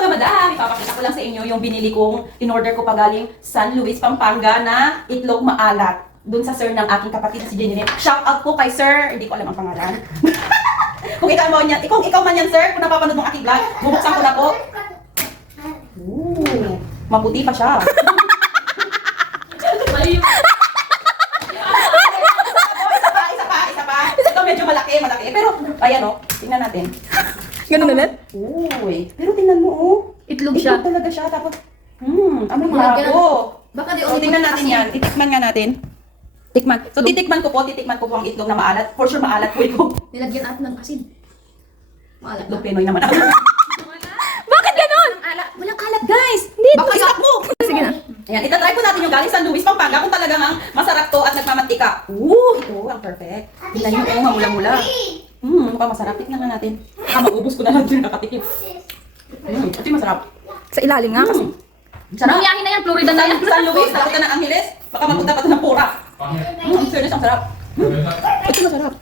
mga madam, ipapakita ko lang sa inyo yung binili kong in-order ko pa galing San Luis, Pampanga na itlog maalat. Doon sa sir ng aking kapatid si Jenny. Shout out po kay sir. Hindi ko alam ang pangalan. Kung ikaw man yan, ikaw man yan sir, kung napapanood ng aking vlog, bubuksan ko na po. Ooh, maputi pa siya. Isa pa. Ito medyo malaki. Pero, ayan o, tingnan natin. Ganun ulit? Uy, pero tingnan mo oh. Itlog siya. Itlog talaga siya. Tapos, anong labo. Baka di So, tingnan natin yan. Titikman nga natin. Titikman ko po ang itlog na maalat. For sure maalat po ito. Nilagyan natin ng asin. Maalat Itlog Pinoy naman ako. Bakit ganun? Walang kalat guys. Hindi. Baka isap mo. Sige na. Ayan, itatry ko natin yung galing San Luis, Pampanga kung talagang masarap to at nagmamantika. Ito ang perfect. Tingnan nyo, mamula-mula. Mukhang masarap. Tignan na natin. Maubos ko na lang din nakatikim. Ito yung masarap. Sa ilalim nga kasi. Sarap. Mangyahin na yan, Florida na yan. San Luis, nakita ng Angeles. Baka mapunta pa ito ng Pura. Ang serious, ang sarap. Ito masarap.